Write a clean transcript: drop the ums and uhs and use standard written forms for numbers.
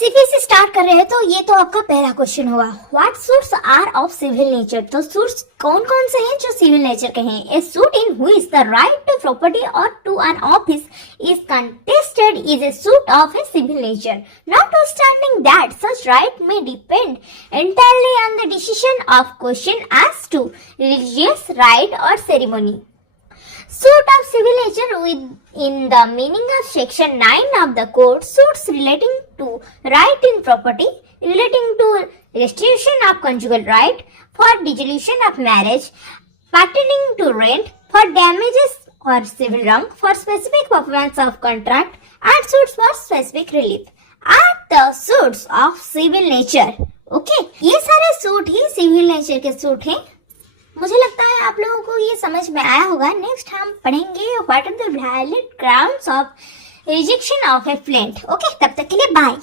सिविल से स्टार्ट कर रहे हैं तो ये तो आपका पहला क्वेश्चन होगा, what suits are of civil nature. तो सूट्स कौन कौन से हैं जो सिविल नेचर के हैं। A suit in which the right to property और to an office is contested is a suit of a civil nature, notwithstanding that such right may depend entirely on the decision of question as to religious right or ceremony. Suit of civil nature within the meaning of section 9 of the code, suits relating to right in property, relating to restitution of conjugal right, for dissolution of marriage, pertaining to rent, for damages or civil wrong, for specific performance of contract, and suits for specific relief are the suits of civil nature. Okay, ये सारे सूट ही civil nature के सूट हैं। मुझे लगता है आप लोगों को ये समझ में आया होगा। नेक्स्ट हम पढ़ेंगे what are the valid grounds of rejection of a plaint. Okay, तब तक के लिए बाय।